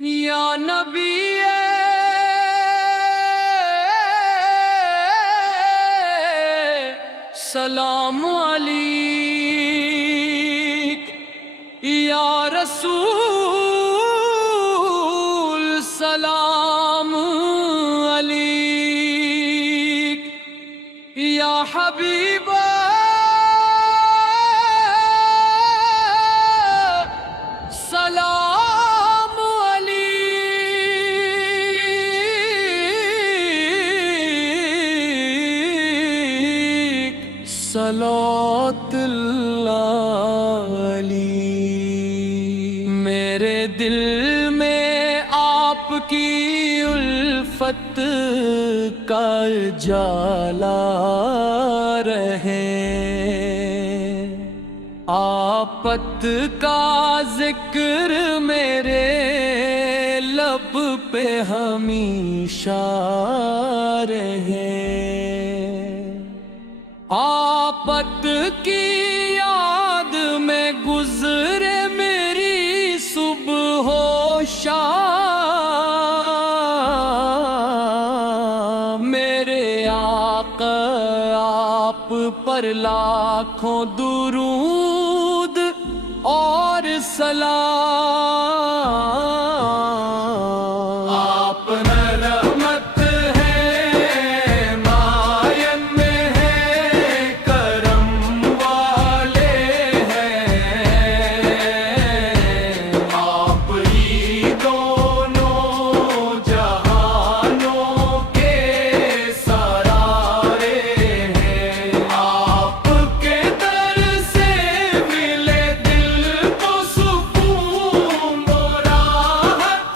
یا نبی سلام علیک، یا رسول سلام علیک، یا حبیب سلام علیک، صلوات اللہ علیہ۔ میرے دل میں آپ کی الفت کا جالا رہے، آپت کا ذکر میرے لب پہ ہمیشہ رہے، آپت کی یاد میں گزرے میری صبح و شام، میرے آقا آپ پر لاکھوں درود اور سلام۔ آپ رحمت ہے مائن میں ہے، کرم والے ہیں، آپ ہی دونوں جہانوں کے سرارے ہیں، آپ کے در سے ملے دل کو سکون و راحت،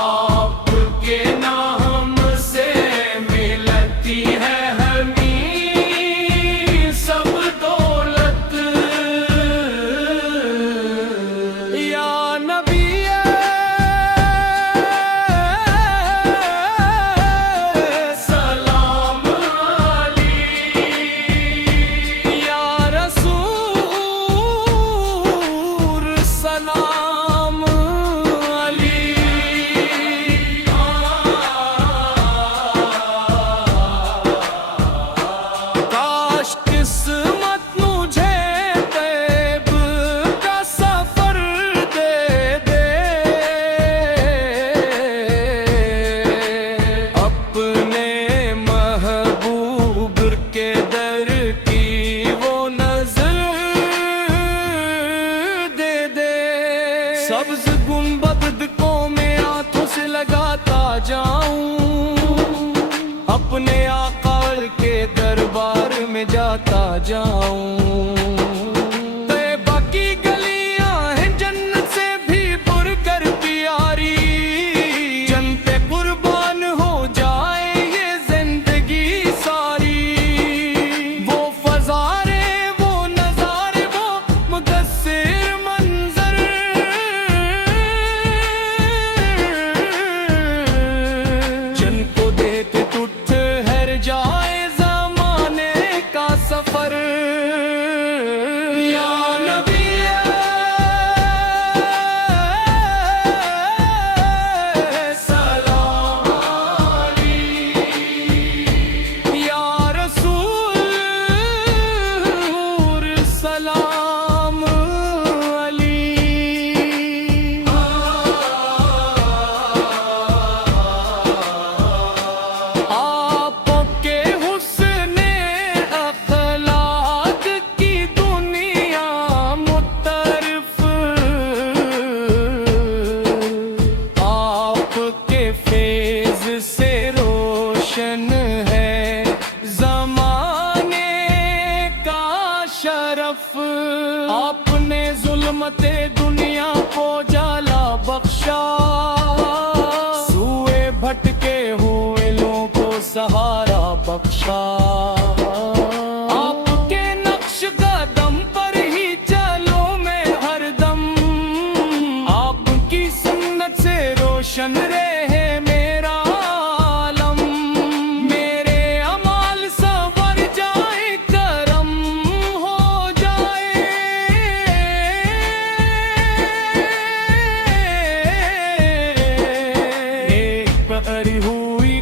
آپ کے نام سے ملتی ہے ہمیں سب دولت، یا نبی سلام علیک، یا رسول سلام علیک۔ کاش قسمت مجھے طیب کا سفر دے دے، اپنے محبوب کے در کی وہ نظر دے دے، سبز گنبد کو میں ہاتھوں سے لگاتا جاؤں، اپنے آقا کے دربار میں جاتا جاؤں، طیبہ کی گلیاں ہیں جنت سے بھی بر کر پیاری، جن پہ قربان ہو جائے یہ زندگی ساری، وہ فضارے وہ نظارے وہ مدثر منظر، جن کو دیکھ ٹوٹ ہر جائے زمانے کا سفر، یا نبی سلام علیک، یا رسول سلام علیک۔ آپ کے حسن اخلاق کی دنیا متعارف، آپ کے فیض سے روشن ہے زمانے کا شرف، آپ نے ظلمت دنیا کو جالا بخشا، سوئے بھٹکے ہوئے لوگوں کو سہارا بخشا، آپ کے نقش قدم پر ہی چلو میں ہر دم، آپ کی سنت سے روشن رہے میرا عالم، میرے اعمال سنور جائیں کرم ہو جائے، پری ہوئی